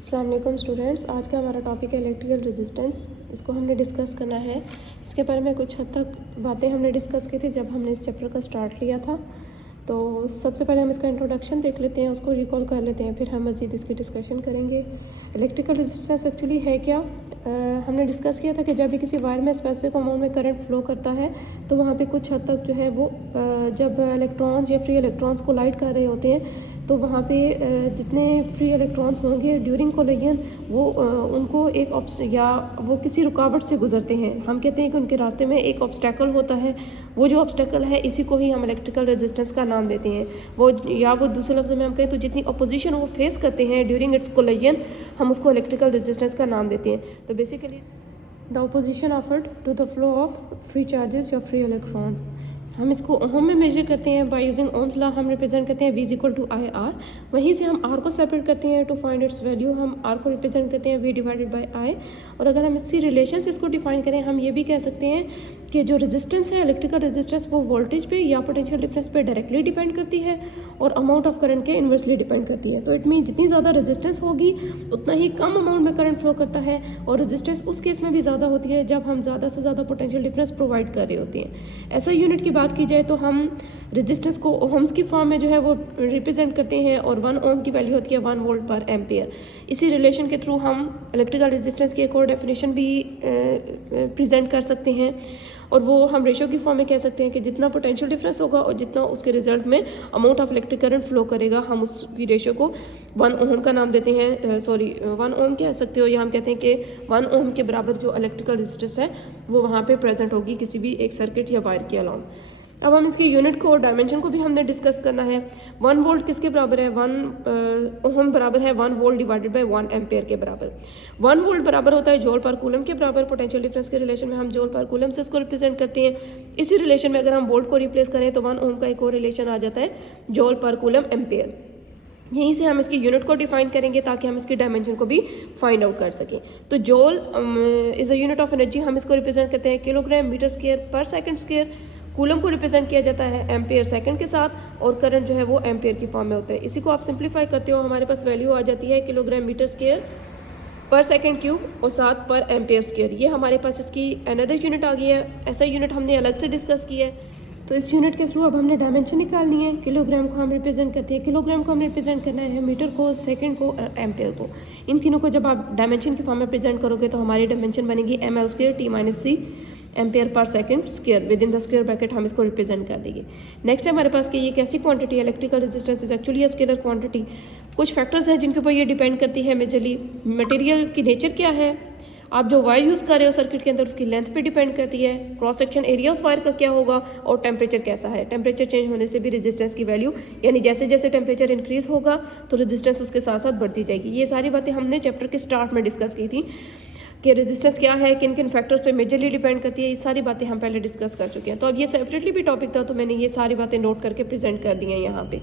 अस्सलाम वालेकुम स्टूडेंट्स, आज का हमारा टॉपिक है इलेक्ट्रिकल रेजिस्टेंस। इसको हमने डिस्कस करना है। इसके बारे में कुछ हद तक बातें हमने डिस्कस की थी जब हमने इस चैप्टर का स्टार्ट लिया था। तो सबसे पहले हम इसका इंट्रोडक्शन देख लेते हैं, उसको रिकॉल कर लेते हैं, फिर हम मज़ीद इसकी डिस्कशन करेंगे। इलेक्ट्रिकल रेजिस्टेंस एक्चुअली है क्या? हमने डिस्कस किया था कि जब भी किसी वायर में स्पेसिफिक अमाउंट में करंट फ्लो करता है तो वहाँ पे कुछ हद तक जो है वो जब इलेक्ट्रॉन्स या फ्री इलेक्ट्रॉन्स कोलाइड कर रहे होते हैं तो वहाँ पे जितने फ्री इलेक्ट्रॉन्स होंगे ड्यूरिंग कोलिजन वो उनको एक या वो किसी रुकावट से गुजरते हैं। हम कहते हैं कि उनके रास्ते में एक ऑब्स्टेकल होता है। वो जो ऑब्स्टेकल है इसी को ही हम इलेक्ट्रिकल रेजिस्टेंस का नाम देते हैं। वो दूसरे लफ्ज़ में हम कहें तो जितनी अपोजिशन वो फेस करते हैं ड्यूरिंग इट्स कोलिजन हम उसको इलेक्ट्रिकल रेजिस्टेंस का नाम देते हैं। तो basically the opposition offered to the flow of free charges या फ्री इलेक्ट्रॉन्स। हम इसको ओम में मेजर करते हैं बाय यूजिंग ओम्स लॉ। हम रिप्रेजेंट करते हैं V is equal to I R. वहीं से हम R को सेपरेट करते हैं टू फाइंड इट्स वैल्यू। हम R को रिप्रेजेंट करते हैं V डिवाइडेड बाय I। और अगर हम इसी रिलेशन से इसको डिफाइन करें हम ये भी कह सकते हैं कि जो रेजिस्टेंस है इलेक्ट्रिकल रेजिस्टेंस वो वोल्टेज पे या पोटेंशियल डिफरेंस पे डायरेक्टली डिपेंड करती है और अमाउंट ऑफ करंट के इन्वर्सली डिपेंड करती है। तो इट मीन जितनी ज़्यादा रेजिस्टेंस होगी उतना ही कम अमाउंट में करंट फ्लो करता है और रेजिस्टेंस उस केस में भी ज़्यादा होती है जब हम ज़्यादा से ज़्यादा पोटेंशियल डिफरेंस प्रोवाइड कर रहे होते हैं। ऐसा यूनिट की बात की जाए तो हम रेजिस्टेंस को ओम्स की फॉर्म में जो है वो रिप्रेजेंट करते हैं और 1 ओम की वैल्यू होती है 1 वोल्ट पर एम्पियर। इसी रिलेशन के थ्रू हम इलेक्ट्रिकल रेजिस्टेंस की एक और डेफिनेशन भी प्रेजेंट कर सकते हैं और वो हम रेशो की फॉर्म में कह सकते हैं कि जितना पोटेंशियल डिफरेंस होगा और जितना उसके रिजल्ट में amount of electric current flow करेगा हम उसकी रेशो को 1 ओम का नाम देते हैं। 1 ओम कह सकते हो या हम कहते हैं कि 1 ओम के बराबर जो इलेक्ट्रिकल रेजिस्टेंस है वो वहाँ पे प्रेजेंट होगी किसी भी एक सर्किट या वायर के अलाउंग। अब हम इसकी यूनिट को और डायमेंशन को भी हमने डिस्कस करना है। 1 वोल्ट किसके बराबर है? 1 ओम बराबर है 1 वोल्ट डिवाइडेड बाय 1 एम्पेयर के बराबर। 1 वोल्ट बराबर होता है जूल पर कूलम के बराबर। पोटेंशियल डिफरेंस के रिलेशन में हम जूल पर कूलम से इसको रिप्रेजेंट करते हैं। इसी रिलेशन में अगर हम वोल्ट को रिप्लेस करें तो 1 ओम का एक और रिलेशन आ जाता है जूल पर कूलम एम्पेयर। यहीं से हम इसकी यूनिट को डिफाइन करेंगे ताकि हम इसकी डायमेंशन को भी फाइंड आउट कर सकें। तो joule is a unit of energy. हम इसको रिप्रेजेंट करते हैं किलोग्राम मीटर स्क्वायर पर सेकंड स्क्वायर। कूलम को रिप्रेजेंट किया जाता है एम्पेयर सेकंड के साथ और करंट जो है वो एम्पेयर की फॉर्म में होता है। इसी को आप सिंप्लीफाई करते हो हमारे पास वैल्यू आ जाती है किलोग्राम मीटर स्क्वायर पर सेकंड क्यूब और साथ पर एम्पेयर स्क्वायर। ये हमारे पास इसकी अनदर यूनिट आ गई है। ऐसा यूनिट हमने अलग से डिस्कस किया है। तो इस यूनिट के थ्रू अब हमने डायमेंशन निकालनी है। किलोग्राम को हम रिप्रेजेंट करते हैं, किलोग्राम को हम रिप्रेजेंट करना है मीटर को, सेकंड को और एम्पेयर को। इन तीनों को जब आप डायमेंशन की फॉर्म में प्रेजेंट करोगे तो हमारी डायमेंशन बनेगी ml² t-3 ampere per second square. With in the square bracket हम इसको रिप्रेजेंट कर देंगे। नेक्स्ट है हमारे पास कि ये कैसी क्वांटिटी है? Electrical resistance is actually a scalar quantity. कुछ फैक्टर्स हैं जिनके ऊपर ये डिपेंड करती है मेजरली। मटेरियल की नेचर क्या है, आप जो वायर यूज़ कर रहे हो सर्किट के अंदर उसकी लेंथ पे डिपेंड करती है, क्रॉस सेक्शन एरिया उस वायर का क्या होगा और टेम्परेचर कैसा है। टेम्परेचर चेंज होने से भी रेजिस्टेंस की वैल्यू यानी जैसे जैसे टेम्परेचर इंक्रीज होगा तो रेजिस्टेंस उसके साथ साथ बढ़ती जाएगी। ये सारी बातें हमने चैप्टर के स्टार्ट में डिस्कस की थी कि रेजिस्टेंस क्या है, किन किन फैक्टर्स पे मेजरली डिपेंड करती है। ये सारी बातें हम पहले डिस्कस कर चुके हैं। तो अब ये सेपरेटली भी टॉपिक था तो मैंने ये सारी बातें नोट करके प्रेजेंट कर दी हैं यहाँ पे।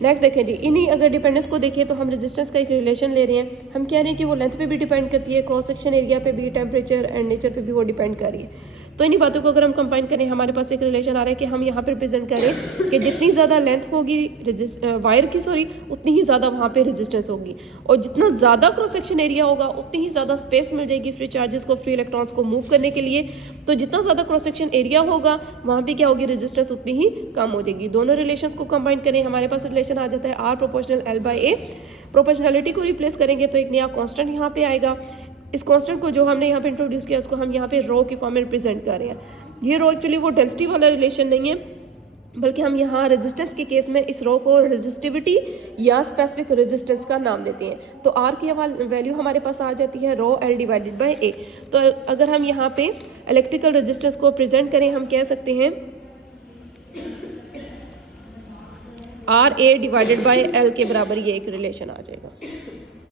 नेक्स्ट देखें जी, इन्हीं अगर डिपेंडेंस को देखिए तो हम रेजिस्टेंस का एक रिलेशन ले रहे हैं। हम कह रहे हैं कि वो लेंथ पे भी डिपेंड करती है, क्रॉस सेक्शन एरिया पे भी, टेम्परेचर एंड नेचर पे भी वो डिपेंड कर रही है। तो इन्हीं बातों को अगर हम कंबाइन करें हमारे पास एक रिलेशन आ रहा है कि हम यहाँ पे प्रेजेंट करें कि जितनी ज़्यादा लेंथ होगी वायर की उतनी ही ज़्यादा वहाँ पे रेजिस्टेंस होगी और जितना ज़्यादा क्रॉस सेक्शन एरिया होगा उतनी ही ज़्यादा स्पेस मिल जाएगी फ्री चार्जेस को, फ्री इलेक्ट्रॉन्स को मूव करने के लिए। तो जितना ज़्यादा क्रॉस सेक्शन एरिया होगा वहाँ पे क्या होगी, रेजिस्टेंस उतनी ही कम हो जाएगी। दोनों रिलेशंस को कंबाइन करें हमारे पास रिलेशन आ जाता है R प्रोपोर्शनल L/A। प्रोपोर्शनलिटी को रिप्लेस करेंगे तो एक नया कॉन्स्टेंट यहाँ पे आएगा। इस कांस्टेंट को जो हमने यहाँ पे इंट्रोड्यूस किया उसको हम यहाँ पे रो की फॉर्म में रिप्रेजेंट कर रहे हैं। ये रो एक्चुअली वो डेंसिटी वाला रिलेशन नहीं है बल्कि हम यहाँ रेजिस्टेंस के केस में इस रो को रेजिस्टिविटी या स्पेसिफिक रेजिस्टेंस का नाम देते हैं। तो R की वैल्यू हमारे पास आ जाती है रो L डिवाइडेड बाय A। तो अगर हम यहाँ पे इलेक्ट्रिकल रेजिस्टेंस को प्रेजेंट करें हम कह सकते हैं RA डिवाइडेड बाय L के बराबर ये एक रिलेशन आ जाएगा।